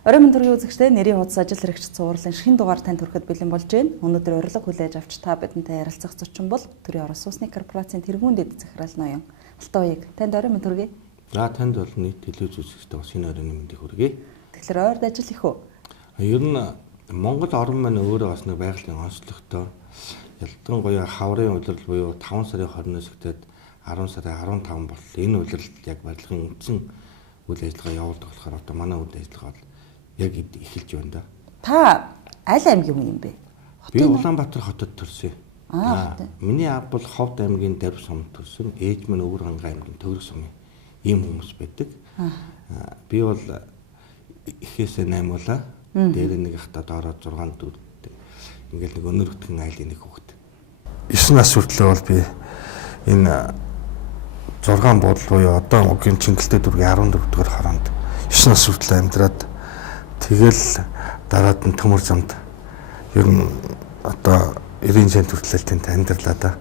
Орой мэнд төргийн үзэгчдээ нэрийн хуудас ажил хэрэгч цувралын шинэ дугаар танд хүрэхэд бэлэн болж байна. Өнөөдөр урилга хүлээж авч та бидэнтэй ярилцах зочин бол Төрийн Орос Улсны корпорацийн тэргүүн дэд захирал ноён Алтай ууяг. Танд орой мэнд төргий. За танд бол нийт телевиз үзэгчдээ бас энэ оройн мэндийг хүргэе. Тэгэхээр ойрд ажил их үү? Ер нь Монгол орн маань өөрөө бас нэг байгалийн онцлогтой. Ялангуяа хаврын улирал буюу 5 сарын 20-оос эхлээд 10 сарын 15 болтол энэ улиралд яг барилгын үндсэн үйл ажиллагаа явуулдаг болохоор одоо манай үйл ажиллагаа бол яг эхэлж байна да. Та аль аймгийн хүн юм бэ? Би Улаанбаатар хотод төрсөн. Миний аав бол Ховд аймгийн Дарив сумд төрсөн. Ээж минь Өвөр Хангай аймгийн Төгрөг сумын ийм хүмүүс байдаг. Би бол ихээсээ 8 улаа. Дээр нэг хата доороо 6 4 ингээл нэг өнөр хөтгөн айлын нэг хүүхэд. 9 нас хүртлээ бол би энэ 6 буудлын буюу одоо Могийн Чингэлтэй дүүргийн 14 дугаар хороонд 9 нас хүртэл амьдраад тэгэл дараад нь төмөр замд ер нь одоо 90 цент хүртэл тэнд амьдралаа да.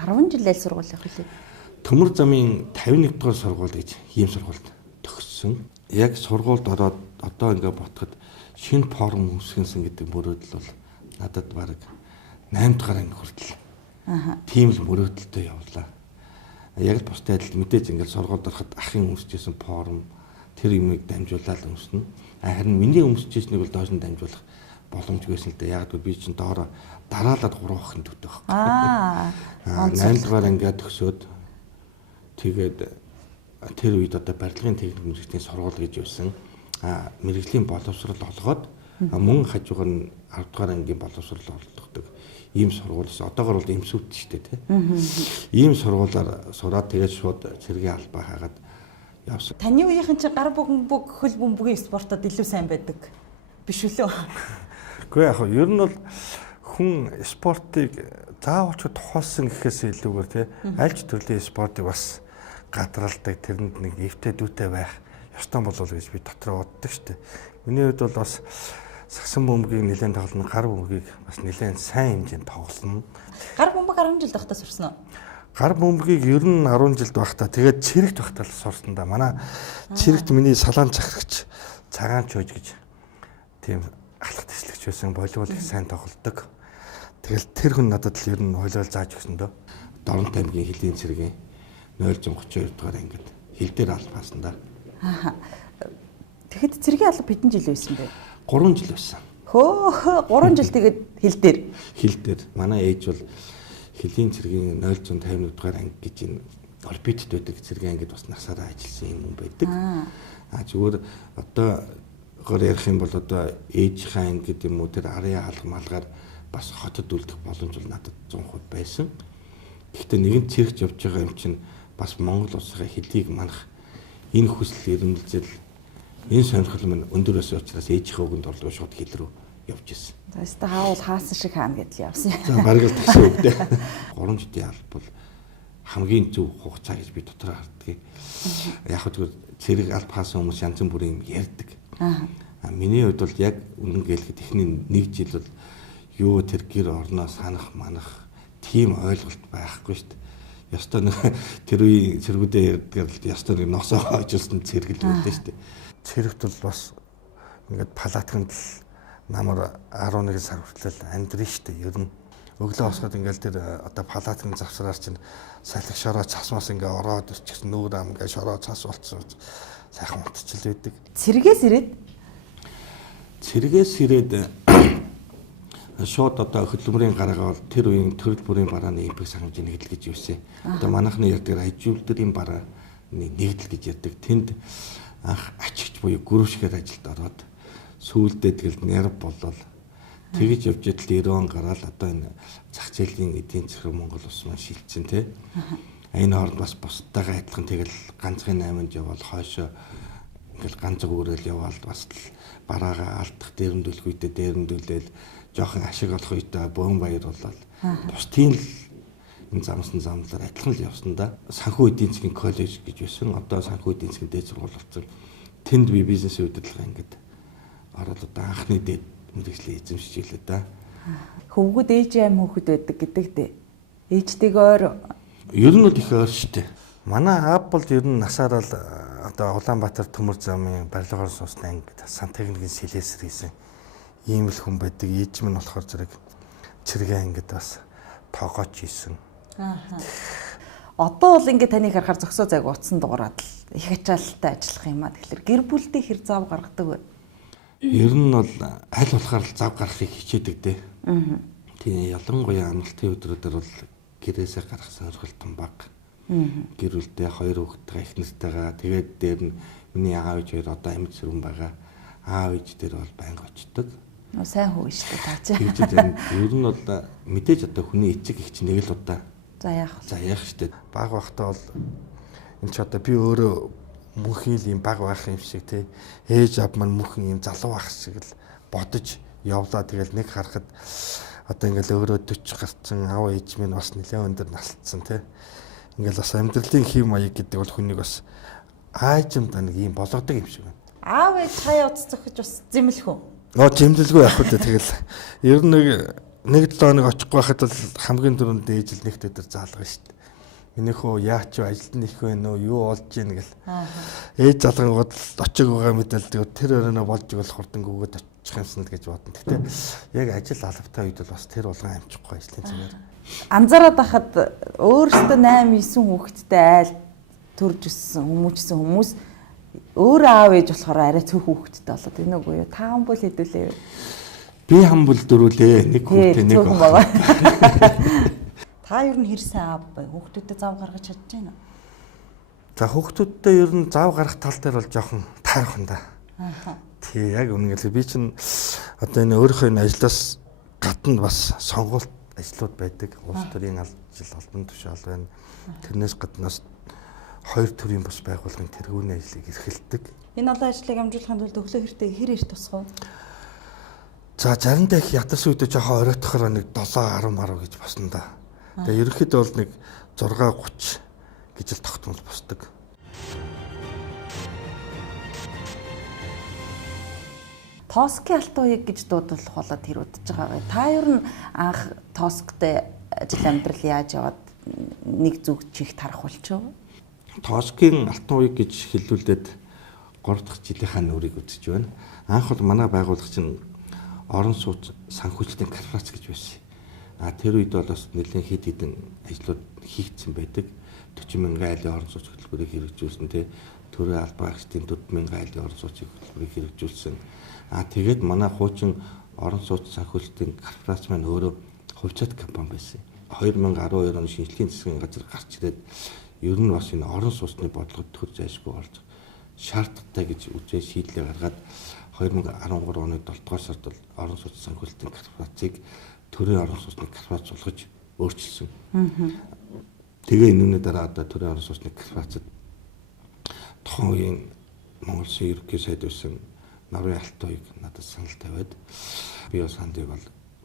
10 жил аль сургууль явах вэ? Төмөр замын 51 дугаар сургууль гэж ийм сургуульд төгссөн. Яг сургуульд ороод одоо ингээ ботход шинэ форм үүсгэнсэн гэдэг мөрөөдөл бол надад бараг 8 дугаар анги хүртэл. Тийм л мөрөөдөлтэй явлаа. Яг л бусдад адил мэдээж ингээл сургуульд ороход ахын өмсөжсэн форм тэр юмыг дамжуулаад өмснө. Харин миний өмсөжсэнийг бол доош нь дамжуулах боломжгүй байсан л да. Яг би чинь доороо дараалаад 3 охин дүүтэй байхгүй. 8 дугаар ангиад төгсөөд тэгээд тэр үед одоо барилгын техник мэргэжлийн сургууль гэж байсан. Мэргэжлийн боловсрол олгоод мөн хажуугаар нь 10 дугаар ангийн боловсрол олгодог ийм сургуулиас одоогор бол эмсүүт шүү дээ тийм. Ийм сургуулаар сураад тэгээд шууд цэргийн албаа хаагаад явсан. Таны үеийнхэн чи гар бөмбөг хөл бөмбөгийн спортод илүү сайн байдаг биш үлээ? Гэхдээ яг ер нь бол хүн спортыг заавалч тухайлсан гэхээс илүүгээр тийм аль ч төрлийн спортыг бас гадралдаг тэрэнд нэг эвтэй дүүтэй байх ёстой болов уу гэж би дотроо боддог шүү дээ. Миний хувьд бол бас сагсан бөмбөгийг нэлээд тоглоно, гар бөмбөгийг бас нэлээд сайн хэмжээнд тоглоно. Гар бөмбөг 10 жил байхдаа сурсан уу? Гар бөмбөгийг ер нь 10 жилд байхдаа тэгээд цэрэгт байхдаа л сурсан да. Манай цэрэгт миний салаан захирагч цагаан чойж гэж тийм алхах төслөгч байсан, волейбол их сайн тоглодог. Тэгэл тэр хүн надад л ер нь хойлол зааж өгсөн дөө. Дорнот аймгийн Хилийн цэргийн 032 дугаар ангид хил дээр албаасан да. Тэгэхэд цэргийн алба хэдэн жил байсан бэ? 3 жил байсан. Хөө 3 жил тэгээд хил дээр. Хил дээр. Манай ээж бол Хилийн цэргийн 051 дугаар анги гэж энэ Олимпиадт байдаг цэргийн ангид бас насаараа ажилласан юм байдаг. Зүгээр одоо гоор ярих юм бол одоо ээжийнхээ анги гэдэг юм уу тэр арын алгамалгаар бас хотод үлдэх боломж бол надад 100% байсан. Гэхдээ нэгэн цэрэгч явж байгаа юм чинь бас Монгол улсынхаа хэлийг манах энэ хүсэл эрмэлзэл энэ сонирхол минь өндөр байсан учраас ээжийнхээ үгэнд орлого шууд хил рүү явж ирсэн. За өстө хаавал хаасан шиг хаана гэдэл явсан. За бараг л тэгсэн үг дээ. 3 жилийн алба бол хамгийн зөв хугацаа гэж би дотроо харддаг. Яг хөө цэрэг алба хаасан хүмүүс янз бүрийн юм ярьдаг. Миний хувьд бол яг үнэн гэлэхэд эхний 1 жил бол юу тэр гэр орноо санах манах тийм ойлголт байхгүй шүү дээ. Ястаа нэг тэр үеийн цэргүүдээ ярьдгаар л ястаа нэг носоо хойжулсан цэргэл байдаг шүү дээ. Цэрэгт бол бас ингээд палатканд л намар 11 сар хүртэл амьдрын шүү дээ. Ер нь өглөө босоход ингээд тэр одоо палаткын завсраар чинь салхи шороо цасмаас ингээд ороод ирчихсэн нүүр ам ингээд шороо цас болцсон сайхан утчил байдаг. Цэргээс ирээд шууд одоо хөдөлмөрийн гарагаа бол тэр үеийн төрөл бүрийн барааны импек санхүүжийн нэгдэл гэж юусэн. Одоо манайхны ярьдаг ажилтнуудын барааны нэгдэл гэж ярьдаг. Тэнд анх ачигч буюу гөрөвшгээр ажилд ороод сүүлдээ тэгэл нэрв болол тэгж явж идэл 90 он гараад одоо энэ зах зээлийн эдийн засаг Монгол улс маань шилжсэн тий. Энэ хооронд бас бусдаагаа адилхан тэгэл ганцхан 8-нд явбал хойшоо ингээл ганц өгөөрөл явбал бас бараагаа алдах дээрэмдүүлэхүйдээ дээрэмдүүлээл жоохон ашиг олох үедээ бөөн баяр болол бусдын л энэ замсан замлаар адилхан л явсан да. Санхүү эдийн засгийн коллеж гэж байсан. Одоо санхүү эдийн засгийн дээд сургууль болсон. Тэнд би бизнесийн удирдлага ингээд ороод одоо анхны дээд мэргэжлийн эзэмшиж ийлээ да. Хөвгүүд ээж аим хүүхэд байдаг гэдэг дээ. Ээжтэйг ойр ер нь л их ойр штэ. Манай аав бол ер нь насаараа л одоо Улаанбаатар Төмөр замын барилгаар суусны анги сантехникийн слесэр хийсэн ийм л хүн байдаг. Ээж минь болохоор зэрэг чиргээ ангид бас тоогооч хийсэн. Одоо бол ингээд таныг харахаар зөксөө зайг утсан дуурайд л их ачаалттай ажиллах юм аа. Тэгэхээр гэр бүлдээ хэр зав гаргадаг вэ? Ер нь бол аль болохоор л зав гаргахыг хичээдэг дээ. Тийм ялангуяа амралтын өдрүүдээр бол гэрээсээ гарах сонирхолтой баг. Гэр бүлдээ 2 хүүхэдтэй их нартайгаа тэгээд дээр нь миний аав ээж хоёр одоо амьд сүрэн байгаа. Аав ээж дээр бол байнга очдог. Сайн хүү шүү дээ таа чи. Ер нь бол мэдээж одоо хүний эцэг их нэг л удаа. За яах вэ? За яах штэ. Баг бахтаа бол энэ ч одоо би өөрөө мөнхийн л юм баг байх юм шиг тий. Ээж аав маань мөнхийн юм залуу байх шиг л бодож явлаа. Тэгэл нэг харахад одоо ингээл өөрөө 40 гарцсан аав ээж минь бас нэлээд өндөр насцсан тий. Ингээл бас амьдралын хэв маяг гэдэг бол хүнийг бас аажимдаа нэг юм болгодог юм шиг байна. Аав ээж хаяа утас зөхөж бас зэмлэх үү? Жимдэлгүй явах үү тэгэл. Ер нь нэг 7 хоног очихгүй байхад бол хамгийн дөрөнд ээж л нэгт өдөр заалгаа шүү дээ. Минийхөө яач юу ажилд нь их байна уу юу болж ийн гэл. Ээж залгангууд очиг байгаа мэдээлдэг тэр өрөөнө болж игэл хурдан гүгээд очих юмсан л гэж бодно. Гэтэ яг ажил албатай үед бол бас тэр болгон амжихгүй ажлын цагаар. Анзаараад байхад өөрөөсөө 8 9 хүүхэдтэй айл төрж өссөн хүмүүс өөр аав ээж болохоор арай цөөх хүүхэдтэй болоод энэ үгүй юу? Та хүн бол хэдүүлээ юу? Би хамбал дөрүүлээ. Нэг хүүхдээ нэг байгаа. Та ер нь хэрсэн аав бай? Хүүхдүүдэд зав гаргаж чадж байна уу? За хүүхдүүдтэй ер нь зав гарах тал дээр бол жоохон таархан да. Тий яг үнэхээр би чинь одоо энэ өөрийнхөө энэ ажлаас гадна бас сонгуульт ажлууд байдаг. Улс төрийн ажил албан тушаал байна. Тэрнээс гаднаас 2 төрлийн бус байгууллагын тэргүүний ажлыг эрхэлдэг. Энэ олон ажлыг амжуулахын тулд өглөө хэртээ хэр их тусах вэ? За заримдаа их ядарсан үедээ жоохон оройтохоор нэг 7 10 марав гэж босно да. Тэгээ ерөнхийдөө бол нэг 6:30 гэж л тогтмол босдог. Тоскын алтан уяг гэж дуудлах болоод тэр удаж байгаа. Та ер нь анх тосктой ажил амьдрал яаж яваад нэг зүг чих тарах болчихов? Тоскын алтан уяг гэж хэлүүлээд 3 дахь жилийнхаа нүрийг үзэж байна. Анх бол манай байгууллага чинь орон сууц санхүүжилтийн корпорац гэж байсан. Тэр үед бол бас нэлээд хэд хэдэн ажлууд хийгдсэн байдаг. 40 мянган айлын орон сууц хөтөлбөрийг хэрэгжүүлсэн тий. Төрийн албан агчдын 4 мянган айлын орон сууцын хөтөлбөрийг хэрэгжүүлсэн. Тэгээд манай хуучин орон сууц санхүүжилтийн корпорац маань өөрөө хувьцаат компани байсан. 2012 оны шинжлэхийн засгийн газар гарч ирээд ер нь бас энэ орон сууцны бодлогод төр зайшгүй болж шаардлагатай гэж үзээ шийдлээ гаргаад 2013 оны 7 дугаар сард бол орон сууц санхүүжилтийн корпорацийг төрийн орон сууцны корпорац болгож өөрчилсөн. Тэгээ энэний дараа одоо төрийн орон сууцны корпорацад тухайн үеийн Монгол Улсын ерөнхий сайд байсан Нарын алтан уяг надад санал тавиад би бас сандыг бол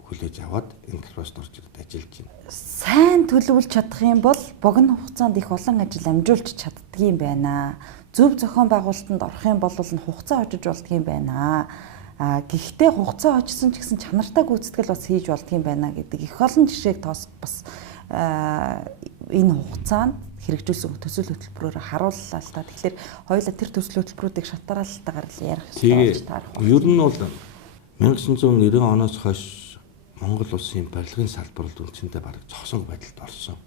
хүлээж аваад энэ корпорацид орж ирээд ажиллаж байна. Сайн төлөвлөж чадах юм бол богино хугацаанд их олон ажил амжуулж чаддгийм байна. Зөв зохион байгуулалтанд орох юм бол хугацаа очиж болдгийм байна. Гэхдээ хугацаа очсон ч гэсэн чанартай гүйцэтгэл бас хийж болдгийм байна гэдэг их олон жишээг бас энэ хугацаанд хэрэгжүүлсэн төсөл хөтөлбөрөөр харууллаа л та. Тэгэхээр хоёулаа тэр төсөл хөтөлбөрүүдийг шатараалтайгаар л ярих хэрэгтэй болж таарах. Ер нь бол 1990 оноос хойш Монгол улсын барилгын салбар бол үндсэндээ бараг зогсонг байдалд орсон.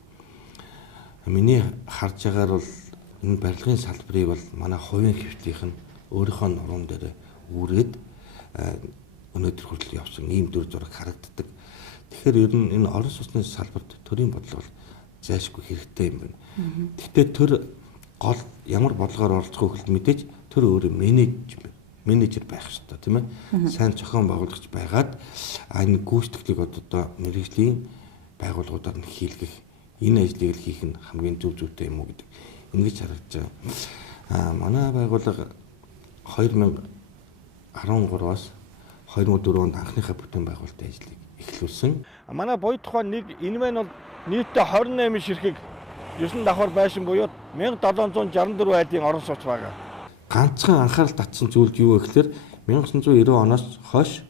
Миний харж байгаагаар бол энэ барилгын салбарыг бол манай хувийн хэвтийнх нь өөрийнхөө нуруунд дээр үүрээд өнөөдөр хүртэл явсан ийм дүр зураг харагддаг. Тэгэхээр ер нь энэ орон сууцны салбарт төрийн бодлого зайлшгүй хэрэгтэй юм байна. Гэхдээ төр гол ямар бодлогоор оролцох вэ гэхэл мэдээж төр өөрөө менежер байх хэрэгтэй тийм ээ. Сайн зохион байгуулагч байгаад энэ гүйцэтгэлийг одоо мэргэжлийн байгууллагуудаар нь хийлгэх энэ ажлыг л хийх нь хамгийн зөв зүйтэй юм уу гэдэг ингэж харагдаж байгаа. Манай байгууллага 2013-аас 2004 онд анхныхаа бүтээн байгуулалтын ажлыг эхлүүлсэн. Манай буй тухайн нэг энэ маань бол нийтдээ 28 ширхэг 9 давхар байшин буюу 1764 айлын орон сууц байгаа. Ганцхан анхаарал татсан зүйл юу вэ гэхээр 1990 оноос хойш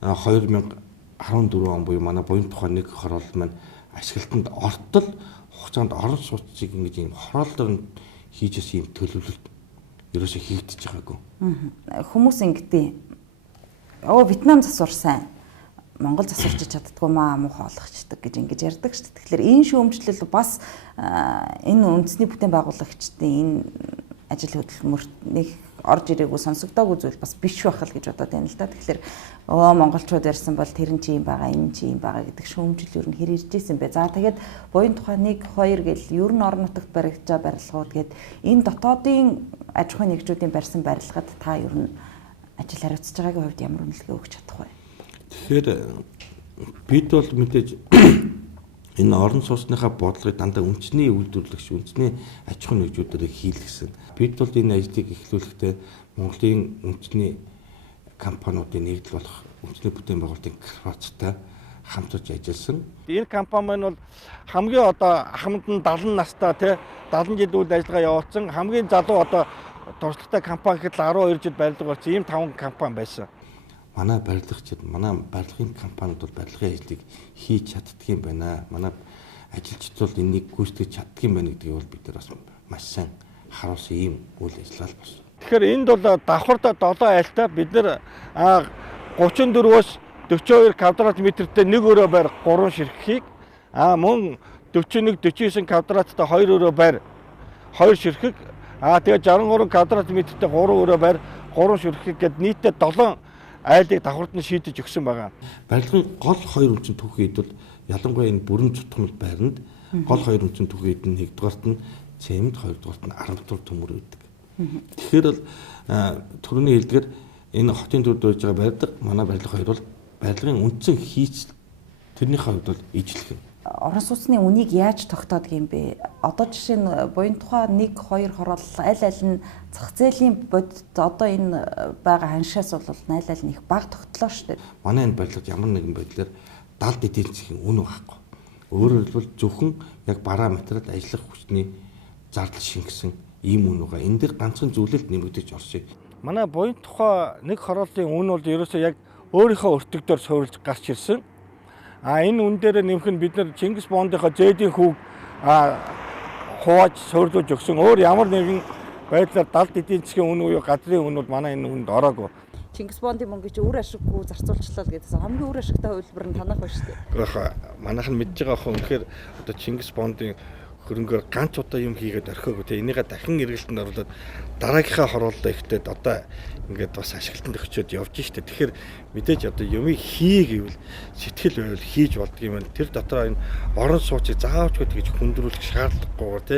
2014 он буюу манай буян тухайн нэг хороолол маань ашиглалтанд ортол хугацаанд орон сууцыг ингэж ийм хорооллоор хийж ирсэн юм төлөвлөлт ерөөсөө хийгдэж байгаагүй. Хүмүүс ингэдэг. Вьетнам засвар сайн. Монгол засварч чаддгүй маа муухай олгочдөг гэж ингэж ярьдаг шүү дээ. Тэгэхээр энэ шүүмжлэл бас энэ үндэсний бүтээн байгуулагчдын энэ ажил хөдөлмөртний орж ирээгүй сонсогдоогүй зүйл бас биш байх л гэж бодоод байна л да. Тэгэхээр монголчууд ярьсан бол тэр нь чи юм байгаа, энэ чи юм байгаа гэдэг шүүмжил ер нь хэр ирж ирсэн бэ. За тэгээд буян тухай 1 2 гэл ер нь орон нутагт баригдаж байгаа барилгууд гээд энэ дотоодын аж ахуйн нэгжүүдийн барьсан барилгад та ер нь ажил хариуцж байгаагийн хувьд ямар үнэлгээ өгч чадах вэ? Тэгэхээр бид бол мэдээж энэ орон сууцныхаа бодлогыг дандаа үндэсний үйлдвэрлэгч, үндэсний аж ахуйн нэгжүүдээр хийлгэсэн. Бид бол энэ ажлыг эхлүүлэхдээ Монголын үндэсний компаниудын нэгдэл болох үндэсний бүтээн байгуулалтын корпорацтай хамтарч ажилласан. Энэ компани маань бол хамгийн одоо ахмад нь 70 настай тий 70 жил үйл ажиллагаа явуулсан хамгийн залуу одоо туршлагатай компани гэхэд 12 жил барилга болсон ийм 5 компани байсан. Манай барилгачид, манай барилгын компаниуд бол барилгын ажлыг хийж чаддаг юм байна. Манай ажилчид бол энийг гүйцэтгэж чаддаг юм байна гэдгийг бол бид нар бас маш сайн харуулсан ийм үйл ажиллагаа болсон. Тэгэхээр энд бол давхарта 7 айлтай бид нар 34-өөс 42 квадрат метртэй нэг өрөө байр 3 ширхгийг мөн 41 49 квадраттай 2 өрөө байр 2 ширхэг тэгээ 63 квадрат метртэй 3 өрөө байр 3 ширхэг гэд нийтдээ 7 айлыг давхарт нь шийдэж өгсөн байгаа. Барилгын гол 2 үнцэн түүхийд бол ялангуяа энэ бүрэн цутгамд байранд гол 2 үнцэн түүхийд нь 1-дугаарт нь цемент, 2-дугаарт нь арматур төмөр байдаг. Тэгэхээр бол түрүүний хэлдгээр энэ хотын төвд байж байгаа барилга манай барилга 2 бол барилгын үндсэн хийц тэрний хувьд бол ижлэх юм. Орон сууцны үнийг яаж тогтоодог юм бэ? Одоо жишээ нь буян тухай 1 2 хороол аль аль нь зах зээлийн бодит одоо энэ байгаа ханшаас бол аль аль нь их бага тогтлоо шүү дээ. Манай энэ барилгад ямар нэгэн байдлаар далд эдийн засгийн үн байхгүй. Өөрөөр хэлбэл зөвхөн яг бараа материал ажиллах хүчний зардал шингэсэн ийм үн байгаа. Энэ дэр ганцхан зүйлэлд нэмэгдэж орсон. Манай буян тухай 1 хорооллын үн бол ерөөсөө яг өөрийнхөө өртөгдөр суурилж гарч ирсэн. Энэ үн дээр нэмэх нь бид нар Чингис Бондынхаа зээдийн хүүг хувааж суурилж өгсөн. Өөр ямар нэгэн байдлаар далд эдийн засгийн үн уу газрын үн бол манай энэ үнд ороогүй. Чингис Бондын мөнгө чи үр ашиггүй зарцуулчлаа гэдээс хамгийн үр ашигтай хувилбар нь танах ба шүү дээ. Манайх нь мэдж байгаа хөө үнэхээр одоо Чингис Бондын хөрөнгөөр ганц удаа юм хийгээд орхиогүй те энийгээ дахин эргэлтэнд оруулаад дараагийнхаа хорооллоо ихтэй одоо ингээд бас ашиглалтанд өгчөөд явж штэ. Тэгэхээр мэдээж одоо юмыг хий гэвэл сэтгэл байвал хийж болдго юм байна. Тэр дотор энэ орон сууцыг заавчгүй тэгж хүндрүүлэх шаардлагагүйгээр те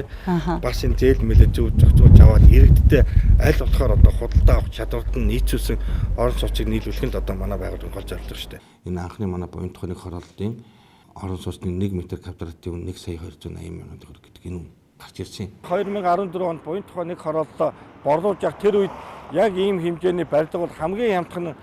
бас энэ зээл мэлээ зөв зохицуулж аваад иргэдтэй аль болохоор одоо худалдаа авах чадварт нь нийцүүлсэн орон сууцыг нийлүүлэхэд одоо манай байгууллагын гол зорилго штэ. Энэ анхны манай буян тухайны хорооллын орон сууцны 1 м квадратын үн 1,280,000 төгрөг гэдэг энэ үн гарч ирсэн. 2014 онд буян тухай 1 хорооллоо борлуулж яг тэр үед яг ийм хэмжээний барилга бол хамгийн хямдхан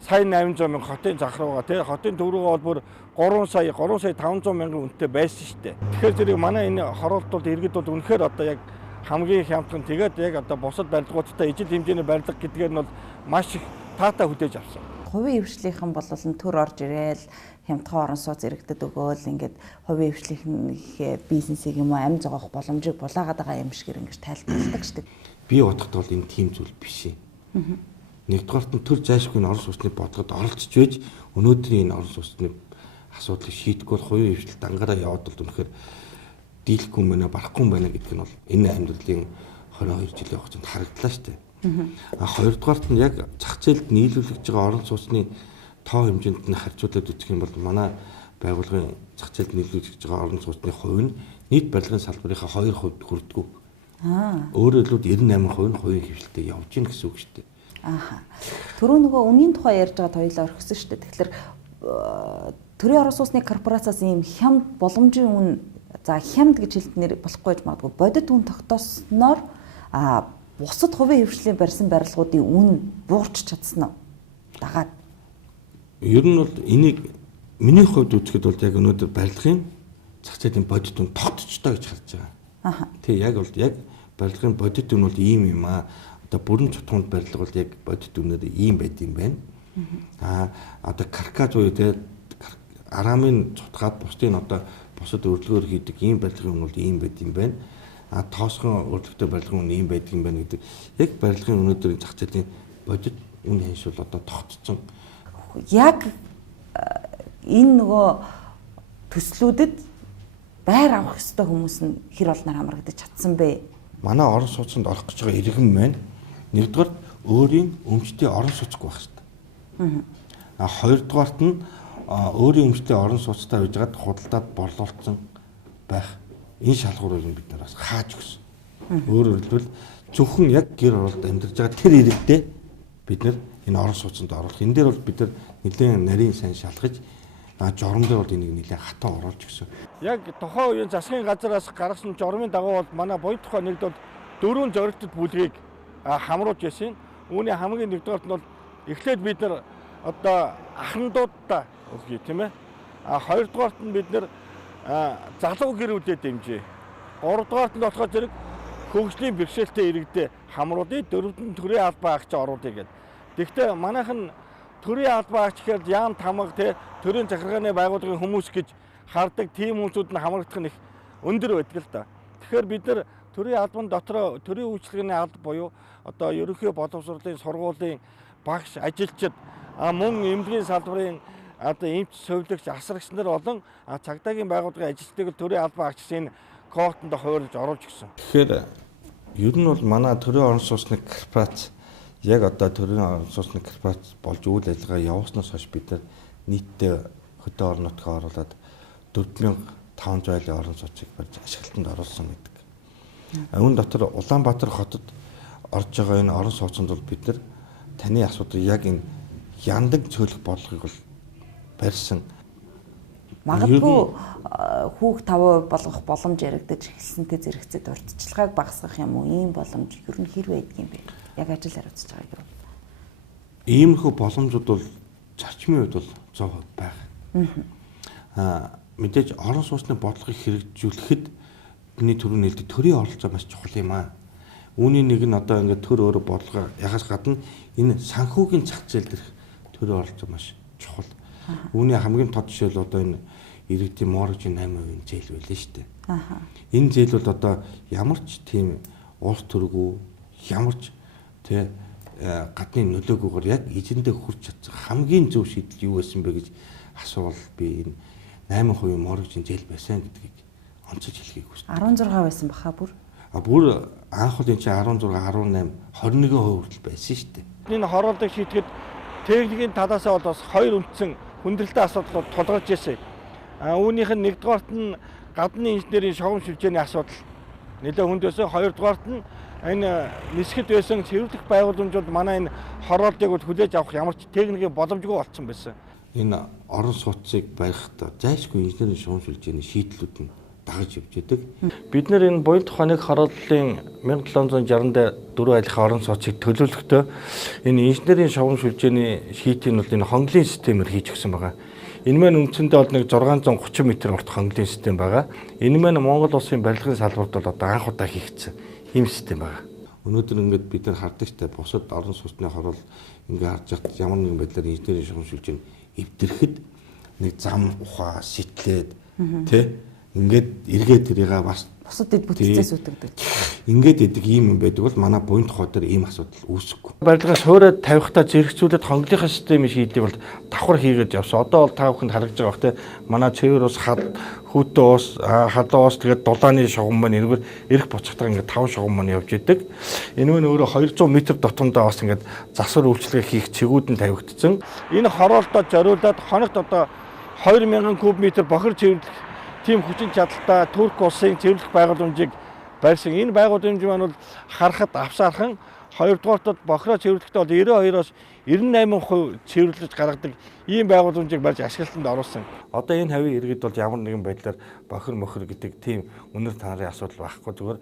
сая 800,000 хотын зах руугаа тий хотын төв рүүгээ бол бүр 3 сая 500,000 үнэтэй байсан шүү дээ. Тэгэхээр зэрэг манай энэ хороолт бол иргэд бол үнэхээр одоо яг хамгийн хямдхан тэгээд яг одоо бусад барилгуудтай ижил хэмжээний барилга гэдгээр нь бол маш их таатай хүлээж авсан. Хувийн хвшлийнхэн бол төр орж ирээл хямдхан орон сууц иргэдэд өгөөл ингээд хувийн хвшлийнхээ бизнесийг юм уу амь зогоох боломжийг булаагаад байгаа юм шиг ингэж тайлбарладаг шүү дээ. Би бодоход бол энэ тийм зүйл биш юм. Нэгдүгээрт нь төр зайлшгүй орон сууцны бодлогод оролцож байж өнөөдрийн энэ орон сууцны асуудлыг шийдэхгүй хувийн хвшлэлд ангаараа яваад бол үнэхээр дийлэхгүй юм байна, барахгүй юм байна гэдг нь бол энэ амьдралын 22 жилийн хугацаанд харагдлаа шүү дээ. Хоёрдугаарт нь яг зах зээлд нийлүүлж байгаа орон сууцны тоо хэмжээнд нь харьцуулаад үзэх юм бол манай байгууллагын зах зээлд нийлүүлж байгаа орон сууцны хувь нь нийт барилгын салбарынхаа 2% хүрдэггүй. Өөрөөр хэлбэл 98% нь хувийн хвшлэлтэд явж гин гэсэн үг шүү дээ. Түрүү нөгөө үнийн тухай ярьж байгаа хоёлаа орхисон шүү дээ. Тэгэхээр төрийн орон сууцны корпорацаас ийм хямд боломжийн үн за хямд гэж хэлдэг нэр болохгүй гэж магадгүй бодит үн тогтоосноор бусад хувийн хвшлийн барьсан барилгуудын үн буурч чадсан уу? Дагаад. Ер нь бол энийг миний хувьд үзэхэд бол яг өнөөдөр барилгын зах зээлийн бодит үн тогтцтой гэж харж байгаа. Тэг яг бол яг барилгын бодит үн бол ийм юм аа. Одоо бүрэн цутганд барилга бол яг бодит үнээр ийм байд юм байна. Одоо каркас буюу тэг арамын цутгаад бусдын одоо бусад өрлөгөөр хийдэг ийм барилгын үн бол ийм байд юм байна. тоосгон урлагтай барилгын үн ийм байдаг юм байна гэдэг. Яг барилгын өнөөдрийн зах зээлийн бодит үн хянш бол одоо тогтцсон. Яг энэ нөгөө төслүүдэд байр авах ёстой хүмүүс нь хэр болноор хамрагдаж чадсан бэ? Манай орон сууцнд орох гэж байгаа иргэн маань нэгдүгээр өөрийн өмчтөе орон сууцгүй байх хэрэгтэй. Хоёрдугаарт нь өөрийн өмчтөе орон сууцтай байжгаад худалдаад борлуулсан байх. Энэ шалгуурыг бид нар бас хааж өгсөн. Өөрөөр хэлбэл зөвхөн яг гэр оролд амьдарч байгаа тэр иргэдээ бид нар энэ орон сууцнд оруулах. Энэ дээр бол бид нар нэлээд нарийн сайн шалгаж журам дээр бол энийг нэлээд хатан оруулж өгсөн. Яг тухайн үеийн засгийн газараас гаргасан журмын дагуу бол манай Буян тухай нэгд бол 4 зоригтод бүлгийг хамруулж байсан. Үүний хамгийн нэгдүгээрт нь бол эхлээд бид нар одоо ахандуудаа өгье тийм ээ. Хоёрдугаарт нь бид нар залуу гэрүүдэд дэмжээ. Гуравдугаарт нь болохоор зэрэг хөгжлийн бэрхшээлтэй иргэдэд хамруулъя. Дөрөвд нь төрийн албан агч оруулъя гэдэг. Тэгэхдээ манайхан төрийн албан агч гэхэд яам тамга те төрийн захиргааны байгууллагын хүмүүс гэж хардаг тийм хүмүүсүүд нь хамрагдах нь их өндөр байдаг л да. Тэгэхээр бид нар төрийн албан дотор төрийн үйлчлэгээний алба буюу одоо ерөнхий боловсролын сургуулийн багш ажилчид мөн эмнэлгийн салбарын одоо эмч сувилагч асрагч нар болон цагдаагийн байгууллагын ажилчдыг төрийн албан агчийн квотонд хуваарлаж оруулж өгсөн. Тэгэхээр ер нь бол манай төрийн орон сууцны корпорац яг одоо төрийн орон сууцны корпорац болж үйл ажиллагаа явуулснаас хойш бид нар нийтдээ хөдөө орон нутгаа оруулаад 4500 орон сууцыг барьж ашиглалтанд оруулсан гэдэг. Үүн дотор Улаанбаатар хотод орж байгаа энэ орон сууцнд бол бид нар таны асуудал яг энэ яндаг цөөлөх бодлогыг бол барьсан. Магадгүй хүүг 5% болгох боломж яригдаж эхэлсэнтэй зэрэгцээд урьдчилгааг багасгах юм уу? Ийм боломж ер нь хэр байдаг юм бэ? Яг ажил хариуцж байгаа юм. Иймэрхүү боломжууд бол зарчмын үед бол 100% байх. Мэдээж орон сууцны бодлогыг хэрэгжүүлэхэд бидний төрийн нээлттэй төрийн оролцоо маш чухал юм аа. Үүний нэг нь одоо ингээд төр өөрө бодлого ягаас гадна энэ санхүүгийн зах зээл дээрх төрийн оролцоо маш чухал. Үүний хамгийн тод жишээл одоо энэ иргэдийн моргжийн 8% зээл байлаа шүү дээ. Энэ зээл бол одоо ямар ч тийм улс төргүй ямар ч тэ гадны нөлөөгөөр яг эзэндээ хүрч чадсан хамгийн зөв шийдэл юу байсан бэ гэж асуувал би энэ 8% моргжийн зээл байсан гэдгийг онцож хэлхийг хүсдэг. 16 байсан баха бүр. Бүр анх бол энэ чинь 16, 18, 21% хүртэл байсан шүү дээ. Энэ хороолтыг шийдэхэд техникийн талаас нь бас хоёр үндсэн хүндрэлтэй асуудлууд тулгарч ирсэн. Үүнийх нь нэгдүгээрт нь гадны инженерийн шугам шилжээний асуудал нэлээд хүнд байсан. Хоёрдугаарт нь энэ нисгэд байсан цэвэрлэх байгууламжууд манай энэ хороолтыг хүлээж авах ямар ч техникийн боломжгүй болцсон байсан. Энэ орон сууцыг барихад зайлшгүй инженерийн шугам шилжээний шийдлүүд нь дагаж явж байдаг. Бид нэр энэ Буян тухайн нэг хорооллын 1760-д 4 айлхын орон сууцыг төлөвлөхдөө энэ инженерийн шугам шилжээний шийтийг бол энэ хонглын системээр хийж өгсөн байгаа. Энэ маань үндсэндээ бол нэг 630 м урт хонглын систем байгаа. Энэ маань Монгол улсын барилгын салбарт бол одоо анх удаа хийгдсэн ийм систем байгаа. Өнөөдөр ингээд бид нар хардаг ч бусад орон сууцны хороол ингээд харж байхад ямар нэгэн байдлаар инженерийн шугам шилжээн эвдэрэхэд нэг зам ухаа сэтлээд тэ ингээд эргээд тэрийгээ бас бусад дэд бүтцээс үүдэгдэг. Ингээд идэг юм байдаг бол манай Буян тухай дээр ийм асуудал үүсэхгүй. Барилгаас хуурайд тавихтаа зэрэгцүүлээд хонглынхаа системийн шийдийг бол давхар хийгээд явсан. Одоо бол та бүхэнд харагдж байгаа бох те манай цэвэр ус хүүтэн ус халуун ус тэгээд дулааны шугам маань энэгээр эрх буцахтаа ингээд 5 шугам маань явж идэг. Энэ нь өөрөө 200 м дотондоо бас ингээд засвар үйлчлэг хийх цэгүүд нь тавигдсан. Энэ хороолтод зориулаад хоногт одоо 2000 куб/м бохир цэвэрлэх тийм хүчин чадалтай Турк улсын цэвэрлэх байгууламжийг барьсан. Энэ байгууламж маань бол харахад авсаархан хоёрдугаартад бохироо цэвэрлэхдээ бол 92-оос 98% цэвэрлэж гаргадаг ийм байгууламжийг барьж ашиглалтанд оруулсан. Одоо энэ хавийн иргэд бол ямар нэгэн байдлаар бохир гэдэг тийм үнэр танарын асуудал байхгүй. Зүгээр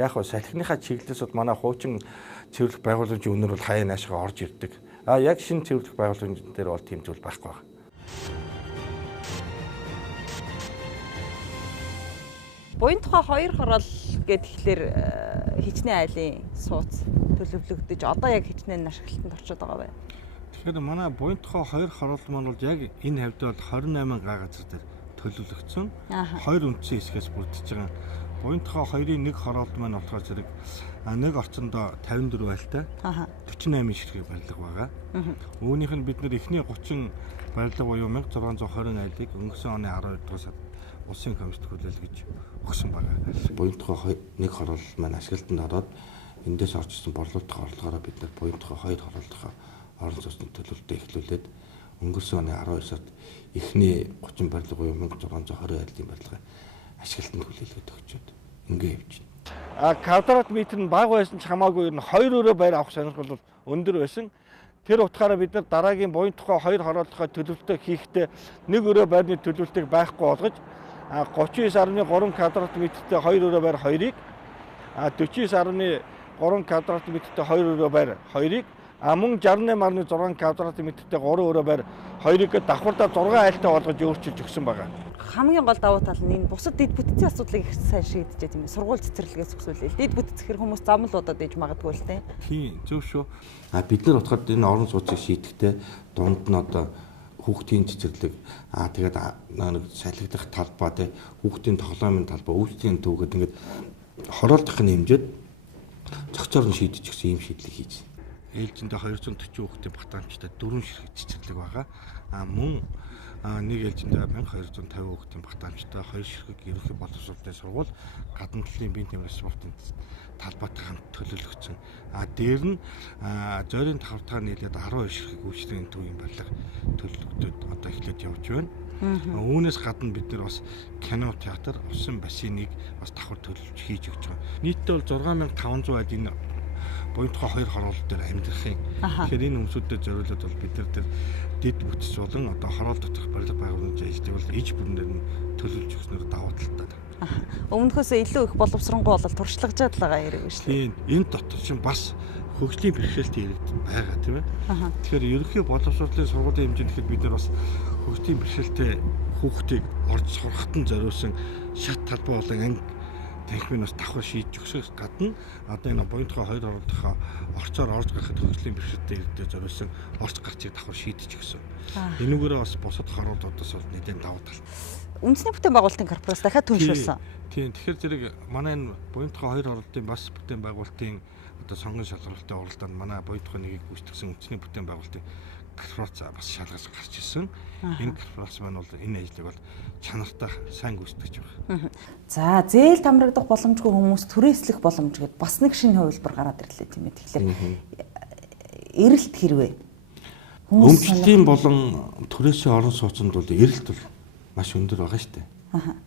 яг хөө салхиныхаа чиглэлээс бол манай хуучин цэвэрлэх байгууламжийн үнэр бол хаяа наашгаа орж ирдэг. Яг шинэ цэвэрлэх байгууламж дээр бол тийм зүйл байхгүй байна. Буян тухай 2 хороол гэд тэгэхээр хичнээн айлын сууц төлөвлөгдөж одоо яг хичнээн ашиглалтанд орчод байгаа бай. Тэгэхээр манай Буян тухай 2 хороол маань бол яг энэ хавьд бол 28 га газар дээр төлөвлөгдсөн. 2 үндсэн хэсгээс бүрдэж байгаа. Буянтхай 2-ын нэг хороолт маань болохоор зэрэг нэг орчиндоо 54 байлтай. 48 ширхэг барилга байгаа. Үүнийх нь бид нэр эхний 30 барилга буюу 1620 айлыг өнгөрсөн оны 12 дугаар сард улсын комиссд хүлээлгэж өгсөн байна. Буянтхай нэг хороол маань ашиглалтанд ороод эндээс орчсон борлуулалтын орлогоороо бид нар Буянтхай 2 хороолтын орон зайсны төлөвлөлтөд эхлүүлээд өнгөрсөн оны 12 сард эхний 30 барилга буюу 1620 айлын барилгыг ашиглалтанд хүлээлгэж өгчөөд ингээ явж байна. Квадрат метр нь бага байсан ч хамаагүй ер нь 2 өрөө байр авах сонирхол бол өндөр байсан. Тэр утгаараа бид нар дараагийн Буянтхай 2 хорооллохоо төлөвлөлтөө хийхдээ нэг өрөө байрны төлөвлөлтийг байхгүй болгож 39.3 квадрат метртэй 2 өрөө байр 2-ыг 49.3 квадрат метртэй 2 өрөө байр 2-ыг мөн 68.6 квадрат метртэй 3 өрөө байр 2-ыг давхардаа 6 айлтай болгож өөрчилж өгсөн байгаа. Хамгийн гол давуу тал нь энэ бусад дэд бүтцийн асуудлыг их сайн шийдэжээ тийм ээ. Сургууль цэцэрлэгээс өсвөл дэд бүтцээр хүмүүс замлуудад ээж магадгүй л дээ. Тийм зөв шүү. Бид нар утгаад энэ орон сууцыг шийдэхдээ дунд нь одоо хүүхдийн цэцэрлэг тэгээд нэг салхидах талбай те хүүхдийн тоглоомын талбай өвчтийн төвгөд ингээд хороолтын хэмжээд зохицоор нь шийдэж өгсөн юм шийдлийг хийж. Ээлжиндээ 240 хүүхдийн батамжтай 4 ширхэг цэцэрлэг байгаа. Мөн нэг ээлжиндээ 1250 хүүхдийн батамжтай 2 ширхэг ерөнхий боловсролын сургууль гадна талын биеийн тэмрэх спортын талбайтай хамт төлөвлөгдсөн. Дээр нь зөөрийн тавтаа нийлээд 12 ширхэг үйлчлэгийн төвийн барилга төлөвлөгдөд одоо эхлээд явж байна. Үүнээс гадна бид нар бас кино, театр, усан бассейныг бас давхар төлөвлөж хийж өгч байгаа. Нийтдээ бол 6500 айлын энэ Буянтхай 2 хороолт дээр амьдрахын. Тэгэхээр энэ хүмүүсүүдэд зориулаад бол бид нар тэр дэд бүтц болон одоо хороол доторх барилга байгууламжийн ажилтныг бол иж бүрнээр нь төлөвлөж өгснөөр давуу талтай. Өмнөхөөсөө илүү их боловсронгуй болол туршлагажаад байгаа хэрэг шүү дээ. Тийм, энэ дотор чинь бас хөгжлийн бэрхшээлтэй иргэд байгаа тийм ээ. Тэгэхээр ерөнхий боловсролын сургуулийн хэмжээнд ихэд бид нар бас хөгжлийн бэрхшээлтэй хүүхдийг орж сурахад нь зориулсан шат талбай болон анги танхимыг бас давхар шийдэж өгсөс гадна одоо энэ Буянтхай 2 хороолтынхаа орцоор орж гарахад хөгжлийн бэрхшээлтэй иргэдэд зориулсан орц гарцыг давхар шийдэж өгсөн. Энүүгээрээ бас бусад хороолтуудаас бол нэлээд давуу тал. Үндэсний бүтээн байгуулалтын корпорац дахиад түншүүлсэн. Тийм. Тэгэхээр зэрэг манай энэ Буянтхай 2 хороолтын бас бүтээн байгуулалтын одоо сонгон шалгалтын уралдаанд манай Буянтхай 1-ийг гүйцэтгэсэн үндэсний бүтээн байгуулалтын корпорац бас шалгаж гарч ирсэн. Энэ корпорац маань бол энэ ажлыг бол чанартай сайн гүйцэтгэж байгаа. За, зээл тамрагдах боломжгүй хүмүүс түрээслэх боломж гэдээ бас нэг шинэ хувилбар гараад ирлээ тийм ээ. Тэгэхээр эрэлт хэрвээ өмчлөлийн болон түрээсийн орон сууцнд бол эрэлт бол маш өндөр байгаа шүү дээ.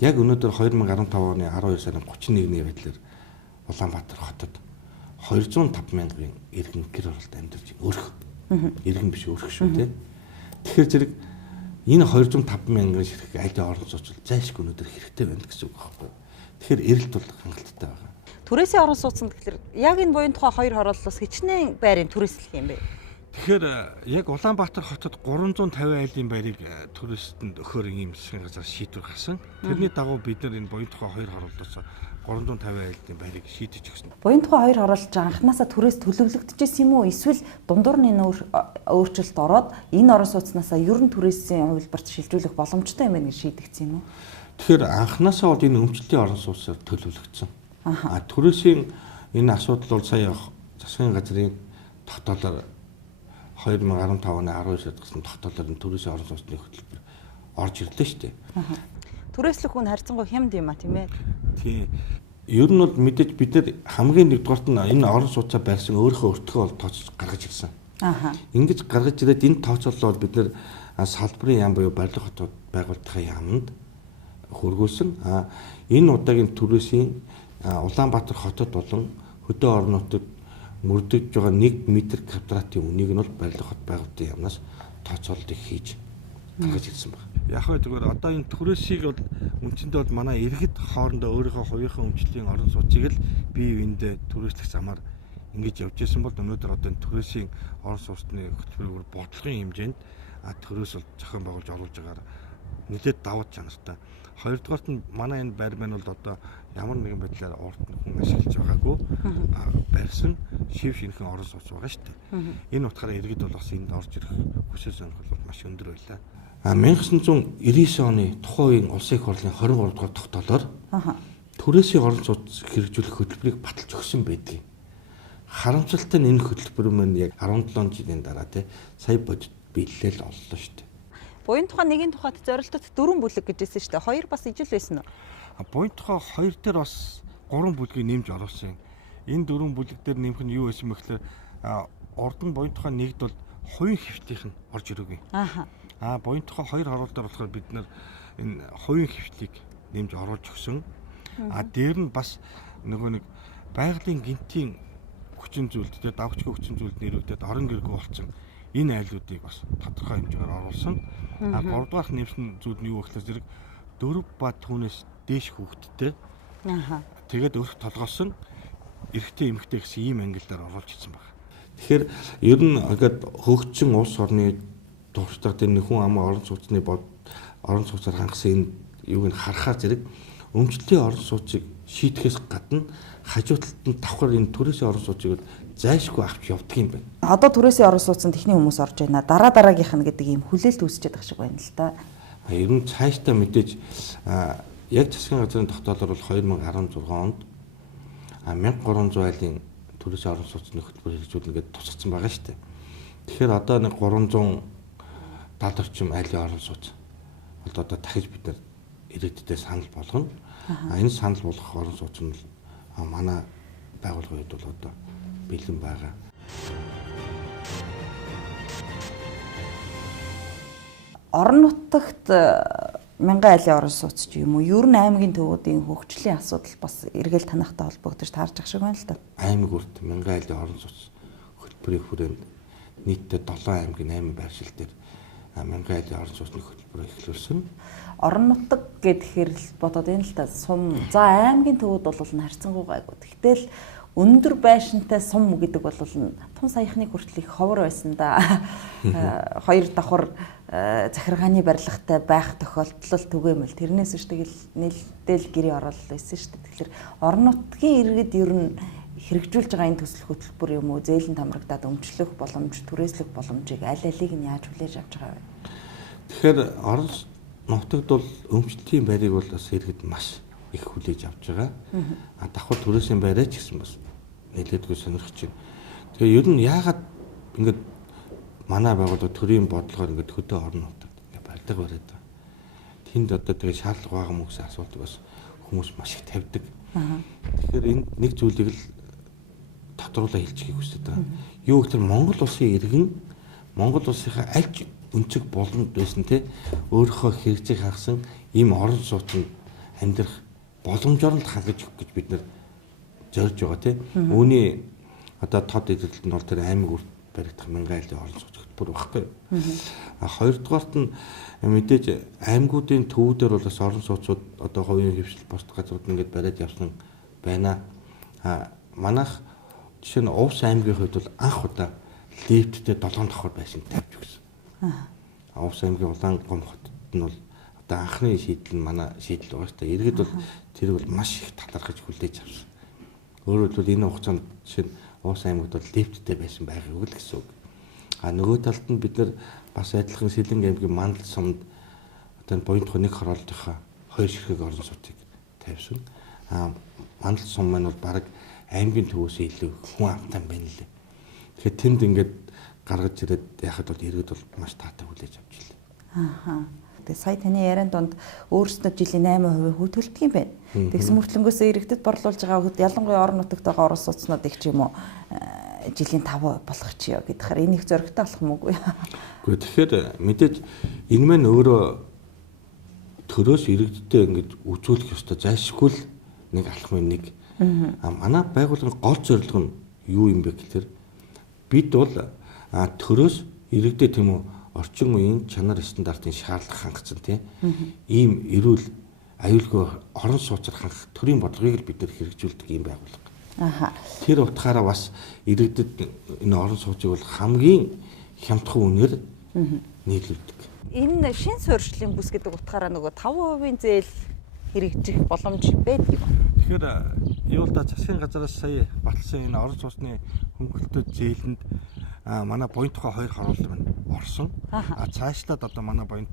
Яг өнөөдөр 2015 оны 12 сарын 31-ний байдлаар Улаанбаатар хотод 205 мянган иргэн гэр оролт амьдарч өрх. Иргэн биш өрх шүү дээ. Тэгэхээр зэрэг энэ 205 мянган ширхэг аливаа орон сууц зайлшгүй өнөөдөр хэрэгтэй байна гэсэн үг байхгүй. Тэгэхээр эрэлт бол хангалттай байгаа. Түрээсийн орон сууцнд тэгэхээр яг энэ Буянтхай 2 хорооллоос хичнээн байрын түрээслэх юм бэ? Тэгэхээр яг Улаанбаатар хотод 350 айлын байрыг туристэнд өгөхөр ийм засгийн газар шийдвэр гарсан. Тэрний дагуу бид нар энэ Буянтхай 2 хорооллоос 350 айлын байрыг шийдэж өгсөн. Буянтхай 2 хороолж анханасаа түрээс төлөвлөгдөжсэн юм уу? Эсвэл дундуур нь өөрчлөлт ороод энэ орон сууцнаасаа ер нь түрээсийн хувилбарт шилжүүлэх боломжтой юм байна гэж шийдэгдсэн юм уу? Тэгэхээр анханасаа бол энэ өмчлөлийн орон сууцаар төлөвлөгдсөн. Түрээсийн энэ асуудал бол сая засгийн газрын тогтоолоор 2015 оны 12 сард гарсан тогтоолоор нь түрээсийн орон сууцны хөтөлбөр орж ирлээ шүү дээ. Түрээслэх хүн харьцангуй хямд юм а тийм ээ. Тийм. Ер нь бол мэдээж бид нар хамгийн нэгдүгээрт нь энэ орон сууцаа барьсан өөрийнхөө өртгөө бол тооцож гаргаж ирсэн. Ингэж гаргаж ирээд энэ тооцоолол бол бид нар салбарын яам буюу барилга хотод байгуулалтын яамд хөргүүлсэн. Энэ удаагийн түрээсийн Улаанбаатар хотод болон хөдөө орнуудад мөрдөж байгаа 1 м квадратын үнийг нь бол барилга хот байгуулалтын яамнаас тооцоололтыг хийж гаргаж ирсэн байна. Яг хөө зүгээр одоо энэ түрээсийг бол үндсэндээ бол манай иргэд хоорондоо өөрийнхөө хувийнхаа өмчлөлийн орон сууцыг л бие биендээ түрээслэх замаар ингэж явж исэн бол өнөөдөр одоо энэ түрээсийн орон сууцны хөтөлбөрөөр бодлогын хэмжээнд түрээс бол зохион байгуулж оруулж байгаагаар нэлээд давуу чанартай. Хоёрдугаарт нь манай энэ байр маань бол одоо ямар нэгэн байдлаар урд нь хүн ашиглаж байгаагүй барьсан шив шинхэн орон сууц байгаа шүү дээ. Энэ утгаараа иргэд бол бас энд орж ирэх хүсэл сонирхол бол маш өндөр байлаа. 1999 оны тухайн үеийн улсын их хурлын 23 дугаар тогтоолоор түрээсийн орон сууц хэрэгжүүлэх хөтөлбөрийг баталж өгсөн байдаг. Харамсалтай нь энэ хөтөлбөр маань яг 17 жилийн дараа сая бодит биелэл оллоо шүү дээ. Буян тухай нэгin тухайд зорилтод 4 бүлэг гэжсэн шүү дээ. 2 бас ижил байсан уу? Буян тухай 2 дээр бас 3 бүлгийг нэмж оруулсан. Энэ 4 бүлэг дээр нэмэх нь юу байсан бэ гэхээр урдан буян тухай нэгд бол хувийн хвтийнх нь орж ирээгүй. Буян тухай 2 харуулдаар болохоор бид нэр энэ хувийн хвтлийг нэмж оруулж өгсөн. Дээр нь бас нөгөө нэг байгалийн гинтийн хүчин зүйлд давчгүй хүчин зүйлд нэрвэгдээд орон гэргүй болсон. Энэ айлуудыг бас тодорхой хэмжээгээр оруулсан. 3 дугаарх нэмсэн зүйл нь юу гэхээр зэрэг 4 ба түүнээс дээш хүүхэдтэй. Тэгээд өрх толгоосон эрэгтэй эмэгтэй гэсэн ийм ангиллаар оруулж ирсэн байна. Тэгэхээр ер нь ингээд хөгжин улс орны туршлагад энэ хүн амын орон сууцаар хангасан энэ юуг нь харахаар зэрэг өмчлөлийн орон сууцыг шийдэхээс гадна хажуу талд нь давхар энэ түрээсийн орон сууцыг зайлшгүй авч явдаг юм байна. Одоо түрээсийн орон сууцнд техник хүмүүс орж байна. Дараагийнх нь гэдэг ийм хүлээлт үүсчихэд байгаа шиг байна л да. Ер нь цаашдаа мэдээж яг засгийн газрын тогтоолоор бол 2016 онд 1300 айлын түрээсийн орон сууцны хөтөлбөр хэрэгжүүлнэ гэдээ тусгацсан байгаа шүү дээ. Тэгэхээр одоо нэг 370 орчим айлын орон сууц одоо дахиж бид нар ирээдүйдээ санал болгоно. Энэ санал болгох орон сууц нь манай байгууллагын хувьд бол одоо бэлэн байгаа. Орон нутагт 1000 айлын орон сууц ч юм уу, ер нь аймгийн төвүүдийн хөгжлийн асуудал бас эргэл танахтай холбогдож таарж ах шиг байна л да. Аймаг үрт 1000 айлын орон сууц хөтөлбөрийн хүрээнд нийтдээ 7 аймгийн 8 байршил дээр 1000 айлын орон сууцны хөтөлбөрөөр эхлүүлсэн. Орон нутаг гэхээр л бодоод энэ л да сум. За аймгийн төвүүд бол харьцангуй гайгүй. Тэгтэл өндөр байшинтай сум гэдэг бол тун саяхны хүртэл их ховор байсан да. 2 давхар захиргааны барилгатай байх тохиолдол түгээмэл. Тэрнээс ч тэгэл нэлтэл гэрээ орол байсан шүү дээ. Тэгэхээр орон нутгийн иргэд ер нь хэрэгжүүлж байгаа энэ төсөл хөтөлбөр юм уу, зээлэн тамрагдаад өмчлөх боломж, түрээслэх боломжийг аль алийг нь яаж хүлээж авч байгаа вэ? Тэгэхээр орон нутагд бол өмчлөлийн байрыг бол бас иргэд маш их хүлээж авч байгаа. Давхар түрээсийн байраа ч гэсэн бас нэлээдгүй сонирхож байна. Тэгээ ер нь яагаад ингээд манай байгууллага төрийн бодлогоор ингээд хөдөө орон нутагт ингээд барьдаг бариад байгаа. Тэнд одоо тэгээ шаардлага байгаа мó гэсэн асуултыг бас хүмүүс маш их тавьдаг. Тэгэхээр энэ нэг зүйлийг л тодруулаад хэлчихийг хүсэж байгаа. Юу гэхээр Монгол улсын иргэн Монгол улсынхаа аль өнцөг боломж байсан те өөрийнхөө хэрэгцээг хагасан ийм орон сууцнд амьдрах боломжоор нь хангаж өгөх гэж бид нэр зорж байгаа те. Үүний одоо тод эзэлэлт нь бол тэр аймаг үрт баригдах 1000 айлын орон сууц хөтөлбөр багхгүй. Хоёрдугаарт нь мэдээж аймагуудын төвүүдээр бол бас орон сууцууд одоо хувийн хвшил босд газрууд ингээд бариад явсан байна. Манайх жишээ нь Увс аймгийн хувьд бол анх удаа лифттэй 7 давхар байшин тавьж өгсөн. Увс аймгийн Улаангом хотод нь бол одоо анхны шийдэл нь манай шийдэл байгаа шүү дээ. Иргэд бол тэр бол маш их талархаж хүлээж авсан. Өөрөөр хэлбэл энэ хугацаанд жишээ нь Увс аймагт бол лифттэй байсан байгаагүй л гэсэн үг. Нөгөө талд нь бид нар бас адилхан Сэлэнг аймгийн Мандал сумд одоо буян тухай нэг хороолтынхаа 2 ширхэг орон сууцыг тавьсан. Мандал сум маань бол баг аймгийн төвөөс илүү хүн амтан байна лээ. Тэгэхээр тэнд ингээд гаргаж ирээд яхад бол иргэд бол маш таатай хүлээж авч илээ. Тэгээ сая таны ярианд донд өөрсдөө жилийн 8% хөтөлдөг юм байна. Тэгсэн мөртлөнгөөс иргэдэд борлуулж байгаа ялангуяа орон нутагт байгаа орон сууцнууд их ч юм уу жилийн 5% болох ч ёо гэхээр энэ их зөрөгтэй болох юм уу? Гэхдээ тэгэхээр мэдээж энэ маань өөрөө төрөөс иргэдтэй ингээд үзүүлэх ёстой зайлшгүй л нэг алхмын нэг. Манай байгууллагын гол зорилго нь юу юм бэ гэхээр бид бол төрөөс иргэдэд тийм үү орчин үеийн чанар стандартын шаардлага хангацсан тийм ийм эрүүл аюулгүй орон сууцаар хангах төрийн бодлогыг л бид нэр хэрэгжүүлдэг ийм байгууллага. Тэр утгаараа бас иргэдэд энэ орон сууцыг бол хамгийн хямдхан үнээр нийлүүлдэг. Энэ шин суурьшлийн бүс гэдэг утгаараа нөгөө 5% зээл хэрэгжих боломж байдаг юм. Тэгэхээр юу л да засгийн газраас сая баталсан энэ орон сууцны хөнгөлөлтөд зээлэнд манай буян тухай 2 харуулт маань орсон. Цаашлаад одоо манай буян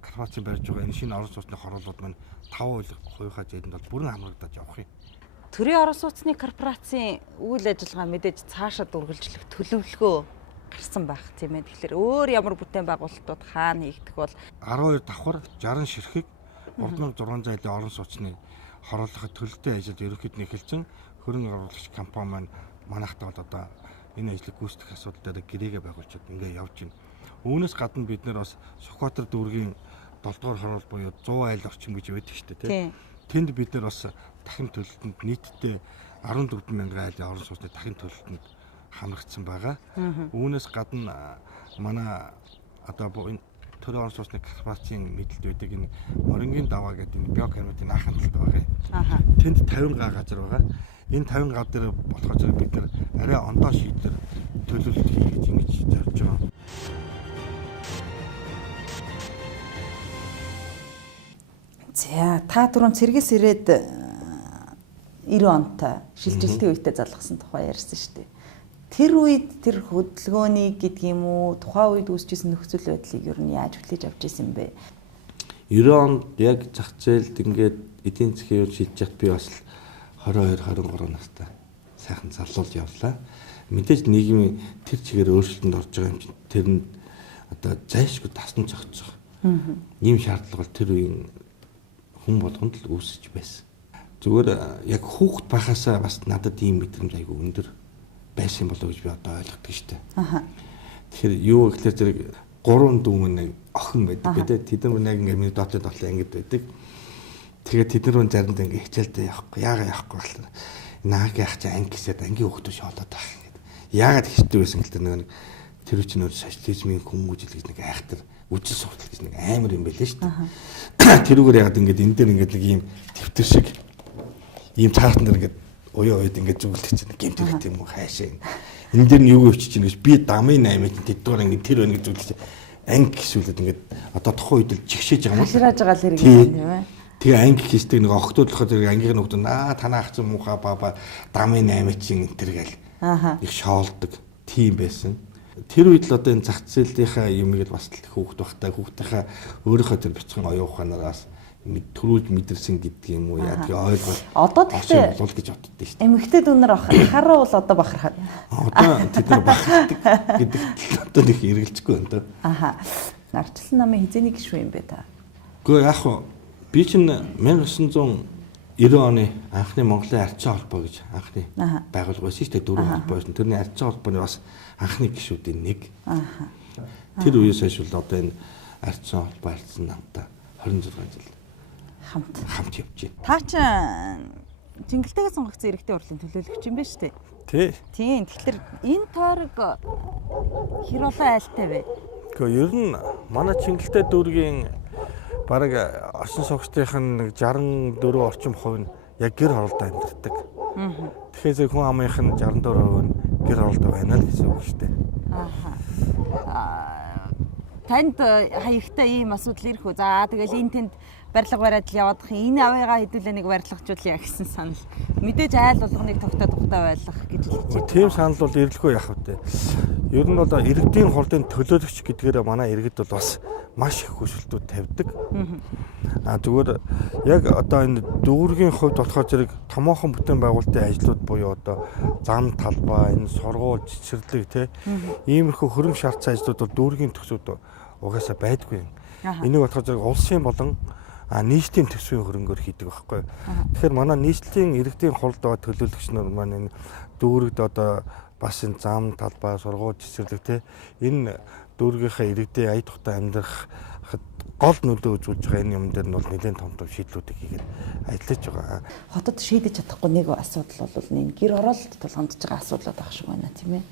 корпорацийн барьж байгаа энэ шинэ орон сууцны хорооллууд маань 5% зээдэнд бол бүрэн хамрагдаж явах юм. Төрийн орон сууцны корпорацийн үйл ажиллагаа мэдээж цаашаа үргэлжлэх төлөвлөгөө гарсан байх тийм ээ. Тэгэхээр өөр ямар бүтээн байгуулалтууд хаана хийгдэх бол 12 давхар 60 ширхэг 3600 айлын орон сууцны хорооллоход төлөлтэй ажил ерөнхийд нь эхэлсэн. Хөрөнгө оруулагч компани маань манайхтай бол одоо энэ ажлыг гүйцэтгэх асуудал дээр гэрээгээ байгуулчихад ингээ явж байна. Үүнээс гадна бид нэр бас Сүхбаатар дүүргийн 7 дугаар хороол буюу 100 айл орчим гэж байдаг шүү дээ тийм. Тэнд бид нэр бас дахин төлөлтөнд нийтдээ 14 мянган айлын орон сууцны дахин төлөлтөнд хамрагдсан байгаа. Үүнээс гадна манай одоо энэ төрийн орон сууцны корпорацийн мэдлэлд байдаг энэ Морингийн даваа гэдэг энэ биокарматын анхаалттай байгаа. Тэнд 50 га газар байгаа. Энэ 50 га дээр болохоор зэрэг бид нэр арай ондоо шийдээр төлөвлөлт хийж ингэж зорж байгаа. За та түрүүн цэргээс ирээд 90 онтой шилжилтийн үедээ залгасан тухай ярьсан шүү дээ. Тэр үед тэр хөдөлгөөнийг гэдэг юм уу тухайн үед үүсчихсэн нөхцөл байдлыг ер нь яаж хүлээж авч ирсэн бэ? 90 онд яг зах зээлд ингээд эдийн засгийн үйл шийдэж хат би бас 22 23 настай сайхан залуулж явлаа. Мэдээж нийгмийн тэр чигээр өөрчлөлтөнд орж байгаа юм чинь тэр нь одоо зайлшгүй тасн зогцох. Ийм шаардлага бол тэр үеийн хүн болгонд л үүсэж байсан. Зүгээр яг хүүхэд байхасаа бас надад ийм мэдрэмж айгүй өндөр байсан болоо гэж би одоо ойлгодог шүү дээ. Тэгэхээр юу гэхээр зэрэг 3 дүү нэг охин байдаг гэдэг. Тэд нар яг ингээд миний доотлын ангид байдаг. Тэгээд тэд нар заримд ингээд хичээлдээ явахгүй. Яагаад явахгүй бол наагийн ах чинь анги гэсээд ангийн хүүхдүүд шоолоод байх гэдэг. Яагаад хэвчтэй байсан гэдэг нэг тэр чинь өөр социализмын хүмүүжил гэж нэг айхтар үжил суртал гэж нэг амар юм байлээ шүү дээ. Тэрүүгээр яагаад ингээд энэ дээр ингээд нэг ийм төвтөр шиг ийм цаатан дээр ингээд уяа уяад ингээд зүгэлдэж чинь гэмт хэрэгтэй юм уу хаашаа. Энэ дээр нь юу өчөж чинь гэж би дамын 8-д тэдгээр ингээд тэр байна гэж зүгэлдэж анги гэсүүлээд ингээд одоо тухайн үед л жигшээж байгаа юм. Хашрааж байгаа л хэрэг юм тийм ээ. Тэгээ анги хийсдэг нэг охтууд болохоор зэрэг ангийнхны хүүхдүүд танаа ахсан муухай баба дамын 8 чинь энэ төр гээл их шоолдог тийм байсан. Тэр үед л одоо энэ зах зээлийнхаа юмыг л бас хүүхд багтаа өөрийнхөө тэр бяцхан оюун ухаанараас төрүүлж мэдэрсэн гэдэг юм уу яа тэгээ ойлгол одоо тэгтээ бол гэж боддоо шүү дээ. Эмэгтэй дүүнэр ахараа бол одоо бахархаа. Одоо тэд нар бахархдаг гэдэг одоо нэг эргэлзэхгүй байна даа. Аха. Нарчлан намын хизээний гишүүн юм бэ та? Гэхдээ яг хөө би чинь 1990 оны анхны Монголын арчсан холбоо гэж анхны байгуулга байсан шүү дээ. 4 холбоо байсан. Тэрний арчсан холбооны бас анхны гишүүдийн нэг. Аха. Тэр үеэс хойш бол одоо энэ арчсан холбоо арчсан намтай 26 жил хамт явж байна. Та чинь Жингэлтэйгээ сонгогдсон иргэдийн хурлын төлөөлөгч юм байна шүү дээ. Тий. Тийм. Тэгэхээр энэ тойрог хэр олон айлтай вэ? Гэхдээ ер нь манай Жингэлтэй дүүргийн бараг орчин суугчдын нэг 64% орчим хувь нь яг гэр хороолдоо амьдардаг. Тэгэхээр зөв хүн амынх нь 64% нь гэр хороолдоо байна л гэсэн үг шүү дээ. Танд хаягтай ийм асуудал ирэх үү? За тэгэл энэ тэнд барилга бариад л явах энэ авыгаа хэдүүлээ нэг барилгачуулъя гэсэн санал. Мэдээж айл болгоныг тогтоод тухтай байлгах гэж хэлж байна. Тийм санал бол ирлэхөө яах вэ? Ер нь бол иргэдийн хурлын төлөөлөгч гэдгээр манай иргэд бол бас маш их хүсэлтүүд тавьдаг. Зүгээр яг одоо энэ дүүргийн хувьд болохоор зэрэг томоохон бүтээн байгуулалтын ажлууд буюу одоо зам талбай, энэ сургууль, цэцэрлэг тий иймэрхүү хөрөнгө шаардсан ажлууд бол дүүргийн төсвүүд угаасаа байдгүй. Энийг болохоор зэрэг улсын болон нийслэлийн төсвийн хөрөнгөөр хийдэг байхгүй. Тэгэхээр манай нийслэлийн иргэдийн хуралд байгаа төлөөлөгч нар маань энэ дүүрэгд одоо бас энэ зам талбай, сургууль, цэцэрлэг тий энэ дүүргийнхаа иргэдийн ая тухтай амьдрах гол нөлөө үзүүлж байгаа энэ юм дээр нь бол нэлээд том шийдлүүдийг хийгээд ажиллаж байгаа. Хотод шийдэж чадахгүй нэг асуудал бол энэ гэр оролт тулгамдж байгаа асуудлууд байх шиг байна тийм ээ.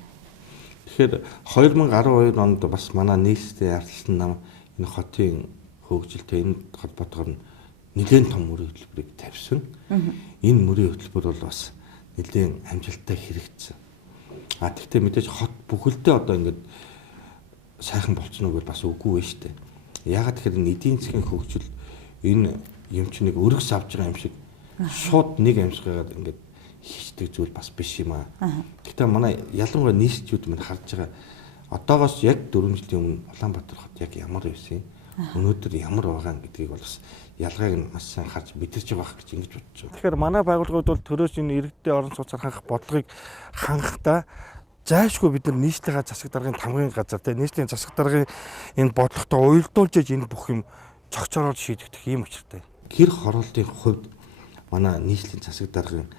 Тэгэхээр 2012 онд бас манай нийслэлийн ардчилсан нам энэ хотын хөгжилтэй энэ холбоотойгоор нэлээд том мөрийн хөтөлбөрийг тавьсан. Энэ мөрийн хөтөлбөр бол бас нэлээд амжилттай хэрэгжсэн. Тэгтээ мэдээж хот бүхэлдээ одоо ингээд сайхан болцсон уу гэж бас үгүй байна шүү дээ. Ягаад тэгэхээр энэ эдийн засгийн хөгжил энэ юм чинь нэг өргөс авч байгаа юм шиг шууд нэг амьсгаад ингээд хийдэг зүйл бас биш юм аа. Гэхдээ манай ялангуяа нийслэлчүүд минь харж байгаа одоогоос яг 4 жилийн өмнө Улаанбаатар хот яг ямар байсан юм? Өнөөдөр ямар байгаа гэдгийг бол бас ялгааг нь маш сайн харж мэдэрч байгаа гэж ингэж бодож байна. Тэгэхээр манай байгууллагууд бол төрөөс энэ иргэдийн орон сууцаар хангах бодлогыг хангахдаа зайлшгүй бид нар нийслэлийн засаг даргын тамгын газар нийслэлийн засаг даргын энэ бодлоготой уялдуулж энэ бүх юм цогцороод шийдэгдэх юм учиртай. Гэр хорооллын хувьд манай нийслэлийн засаг даргын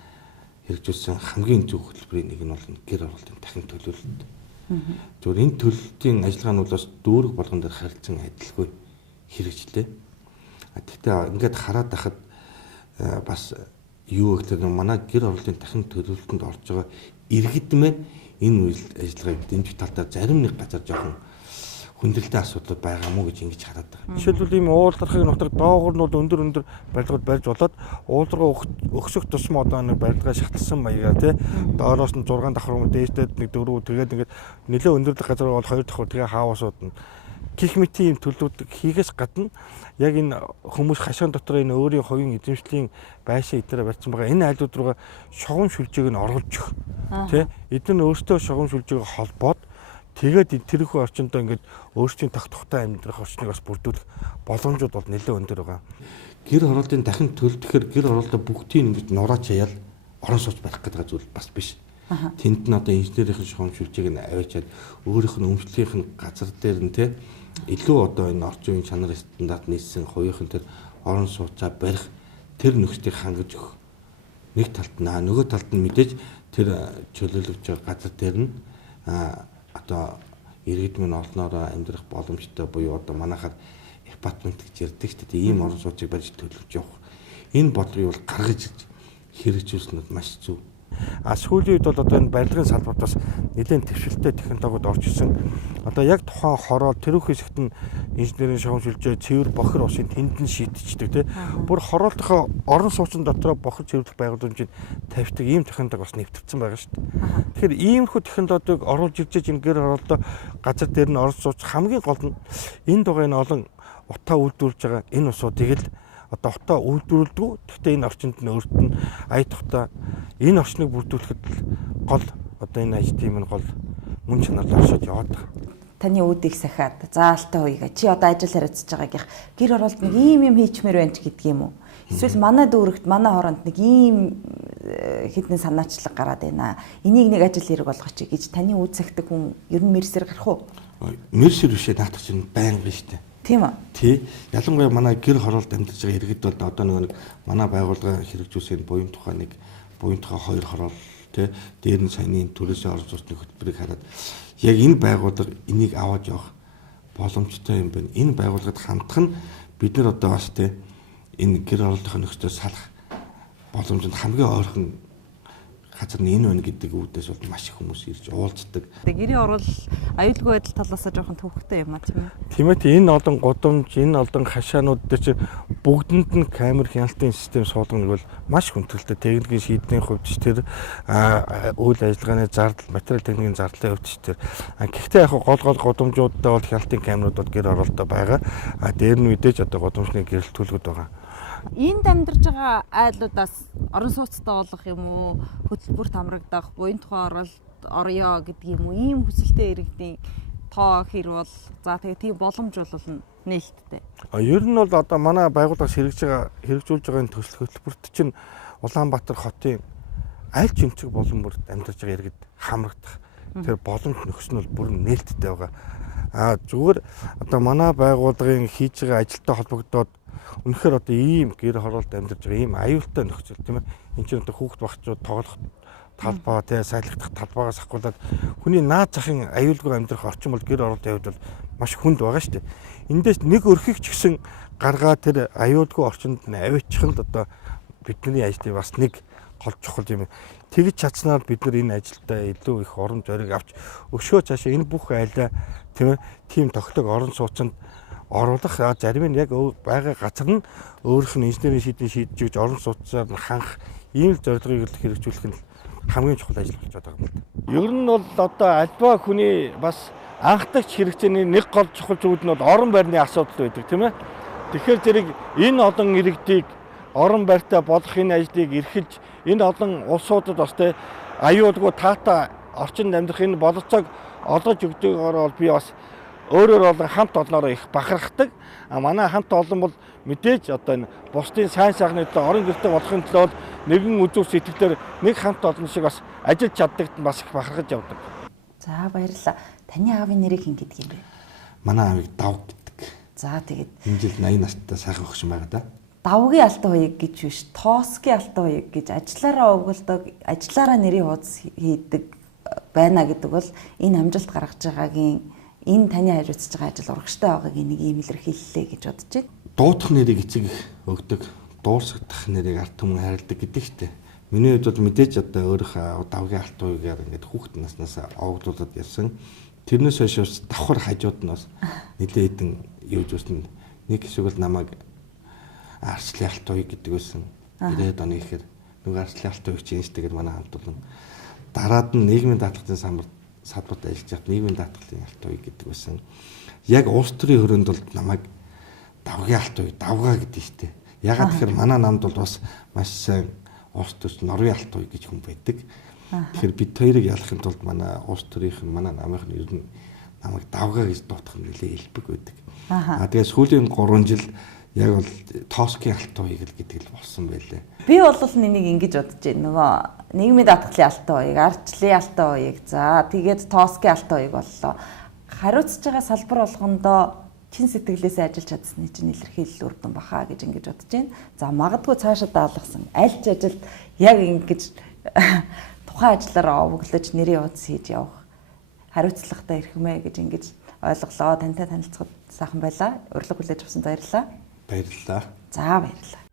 хэрэгжүүлсэн хамгийн зөв хөтөлбөрийн нэг нь бол гэр хорооллын дахин төлөвлөлт. Зөвхөн энэ төлөвлөлтийн ажиллагаанууд бас дүүрэг болгон дээр харилцан адилгүй хэрэгжлээ. Гэхдээ ингээд хараад байхад бас юу гэхээр манай гэр хорооллын дахин төлөвлөлтөнд орж байгаа иргэд маань энэ үйл ажиллагааг дэмжих тал дээр зарим нэг газар жоохон хүндрэлтэй асуудал байгаа мó гэж ингэж хараад байгаа. Жишээлбэл ийм уулзрахын нутаг доогор нь бол өндөр барилгууд барьж болоод уулзраа өксөх тусмаа одоо нэг барилгаа шатлсан маягаар тий доороос нь 6 давхар дээштэй нэг 4 тэгээд ингээд нэлээ өндөрлөх газар бол 2 давхар тэгээ хаусууд нь гих мэт ийм төлөвлөлт хийхээс гадна яг энэ хүмүүс хашаан дотор энэ өөрийн хувийн эзэмшлийн байшин эдгээр барьсан байгаа энэ айлууд руугаа шугам шүлжээг нь оруулж өгөх тий эдгээр нь өөртөө шугам шүлжээг холбоод тэгээд тэрхүү орчиндөө ингээд өөрсдийн тогтвортой амьдрах орчныг бас бүрдүүлэх боломжууд бол нэлээд өндөр байгаа. Гэр хорооллын дахин төлөвлөхээр гэр хорооллоо бүгдийг ингэж нураач хаяал орон сууц барих гэдэг зүйл бас биш. Тэнд нь одоо инженерийн шугам шүлжээг нь аваачаад өөрийнх нь өмчлөлийн газар дээр нь тий илүү одоо энэ орчин үеийн чанар стандарт нийцсэн хувийнхан тэр орон сууцаа барих тэр нөхцөлийг хангаж өгөх. Нэг талд нь нөгөө талд нь мэдээж тэр чөлөөлөгч газар дээр нь одоо иргэд минь олноороо амьдрах боломжтой буюу одоо манайхаар апартмент гэж ярьдаг шүү дээ. Ийм орон сууцыг барьж төлөвлөж явах. Энэ бодлогыг бол гаргаж хэрэгжүүлсэн нь маш зөв. Сүүлийн үед бол одоо энэ барилгын салбарт бас нэлээд төвшөлттэй технологиуд орж ирсэн. Одоо яг тухайн хороол тэрүүх хэсэгт нь инженерийн шугам шүлжээ цэвэр бохир усын тэнд нь шийдчихдэг тий. Бүр хороолтынхоо орон сууцны дотроо бохир цэвэрлэх байгууламжийг тавьдаг ийм технологи бас нэвтэрсэн байгаа шүү дээ. Тэгэхээр иймэрхүү технологиг оруулж ирж энэ гэр хороолтоо газар дээр нь орон сууц хамгийн гол нь энд байгаа энэ олон утаа үйлдвэрлэж байгаа энэ усуудыг л одоо утаа үйлдвэрлэдэг. Гэхдээ энэ орчинд нь өөрт нь ая тухта энэ орчныг бүрдүүлэхэд гол одоо энэ ажлын юм гол мөн чанар оршоод яваад байгаа. Таны үүдийг сахиад заалтаа уйга чи одоо ажил хариуцж байгаагийнх гэр хороолт нэг ийм хийчмээр байна ч гэдэг юм уу? Эсвэл манай дүүрэгт манай хороонд нэг ийм хідэн санаачлаг гараад байна. Энийг нэг ажил хэрэг болгоч гэж таны үүд сахидаг хүн ер нь мэрсээр гарах уу? Мэрсэр бишээ наадах чинь байнга биш үү? Тийм үү? Тий. Ялангуяа манай гэр хороолт амьдарч байгаа иргэд бол одоо нэг манай байгууллага хэрэгжүүлсэн буян тухай хоёр хороол тий. Дээр нь саяны төрөөсөө орж сурсны хөтөлбөрийг хараад яг энэ байгууллага энийг аваад явах боломжтой юм байна. Энэ байгууллагад хандах нь бид нар одоо бас тий энэ гэр хороолтын нөхцөлөөр салах боломжинд хамгийн ойрхон газар нь энэ байна гэдэг үүдээс бол маш их хүмүүс ирж уулздаг. Гэрийн орвол аюулгүй байдал талаас жоохон төвөгтэй юм а тийм үү? Тийм ээ энэ олон гудамж, энэ олон хашаанууд дээр чинь бүгдэнд нь камер хяналтын систем суулгана бол маш хүндрэлтэй. Техникийн шийдвэрийн хувьд ч тэр үйл ажиллагааны зардал, материал техникийн зардлын хувьд ч тэр. Гэхдээ яг гол гудамжуудаа бол хяналтын камерууд бол гэр хороолтоо байгаа. Дээр нь мэдээж одоо гудамжны гэрэлтүүлгүүд байгаа. Энд амьдарч байгаа айлуудаас орон сууцтай болох юм уу, хөтөлбөрт хамрагдах, буян тухай орё гэдэг юм уу, ийм хүсэлтэй иргэдийн тоо хэр бол за тэгээ тийм боломж бол нээлттэй. Ер нь бол одоо манай байгууллагаас хэрэгжүүлж байгаа энэ төсөл хөтөлбөрт чинь Улаанбаатар хотын аль ч өнцөг болон бүрд амьдарч байгаа иргэд хамрагдах тэр боломж нөхс нь бол бүр нээлттэй байгаа. Зүгээр одоо манай байгууллагын хийж байгаа ажилтай холбогдоод үнэхээр одоо ийм гэр хороолт амьдарч байгаа ийм аюултай нөхцөл тийм ээ. Энд чинь одоо хүүхд багчууд тоглох талбай тий сайлгах талбайгаас ахгуулаад хүний наад захын аюулгүй амьдрах орчин бол гэр хороолтын хувьд бол маш хүнд байгаа шүү дээ. Эндээс нэг өрхийг ч гэсэн гаргаад тэр аюулгүй орчинд нь аваачих нь одоо бидний ажлын бас нэг гол чухал юм. Тэгж чадсанаар бид нар энэ ажилдаа илүү их орон зориг авч өшөө цаашаа энэ бүх айлаа тийм ээ тийм тогтог орон сууцнд оруулах зарим нь яг байгаа газар нь өөрийнх нь инженерийн шийдвэрийг шийдэж орон сууцаар нь ханах ийм л зорилгыг хэрэгжүүлэх нь хамгийн чухал ажил болж байгаа юм байна. Ер нь бол одоо альва хүний бас анхдагч хэрэгцээний нэг гол чухал зүйл нь бол орон байрны асуудал байдаг тийм ээ. Тэгэхээр зэрэг энэ олон иргэдийг орон байртаа болох энэ ажлыг эрхэлж энэ олон улсуудад бас тэ аюулгүй таатай орчинд амьдрах энэ бололцоог олгож өгдөгөөр бол би бас өөрөөр бол хамт олноороо их бахархдаг. А манай хамт олон бол мэдээж одоо энэ бусдын сайн сайхны төлөө орон гэртээ болохын төлөө нэгэн үзүүр сэтгэлээр нэг хамт олон шиг бас ажиллаж чаддагт бас их бахархаж явдаг. За баярлалаа. Таны аавын нэрийг хэн гэдэг юм бэ? Манай аавыг Дав гэдэг. За тэгээд Энэ жил 80 настай сайхан өгч байгаа да. давгийн алтан уяг гэж биш, тоосгийн алтан уяг гэж ажиллаараа өгүүлдэг, ажиллаараа нэрийн хуудас хийдэг байна гэдэг бол энэ амжилт гаргаж байгаагийн энэ таны хариуцж байгаа ажил урагштай байгаагийн нэг ийм илэрхийллээ гэж бодож байна. Дуутах нэрийг эцэг өгдөг, дуурсагдах нэрийг ард түмэн хайрладаг гэдэг чтэй. Миний хувьд бол мэдээж одоо өөрийнхөө давгийн алтан уягаар ингээд хүүхэд наснаас овогдуулаад явсан. Тэрнээс хойш бас давхар хажууд нь бас нэлээд хэдэн юу зүйлсэн. Нэг хэсэг бол намайг арслын алтан уяг гэдэг байсан. 90-ад оны ихээр нөгөө арслын алтан уяг чинь тэгээд манай хамт олон. Дараад нь нийгмийн даатгалын салбарт ажиллаж байхад нийгмийн даатгалын алтан уяг гэдэг байсан. Яг улс төрийн хөрөнд бол намайг давгийн алтан уяг, давгаа гэдэг чтэй. Ягаад тэгэхээр манай намд бол бас маш сайн улс төрч Норвегийн алтан уяг гэж хүн байдаг. Тэгэхээр бид хоёрыг ялахын тулд манай улс төрийнх нь манай намынх нь ер нь намайг давгаа гэж дуудах нь нэлээ элбэг байдаг. Тэгээд сүүлийн 3 жил яг бол тоосгийн алтан уяг гэдэг л болсон байлээ. Би бол нэнийг ингэж бодож байна. Нөгөө нийгмийн даатгалын алтан уяг, ардчлалын алтан уяг, за тэгээд тоосгийн алтан уяг боллоо. Хариуцж байгаа салбар болгондоо чин сэтгэлээсээ ажиллаж чадсны чинь илэрхийлэл үр дүн баха гэж ингэж бодож байна. За магадгүй цаашаа даалгасан аль ч ажилд яг ингэж тухайн ажлаараа овоглож нэрийн хуудас хийж явах хариуцлагатай ирэх мэ гэж ингэж ойлголоо. Тантай танилцахад сайхан байлаа. Урилга хүлээж авсанд баярлалаа. Баярлалаа. За баярлалаа.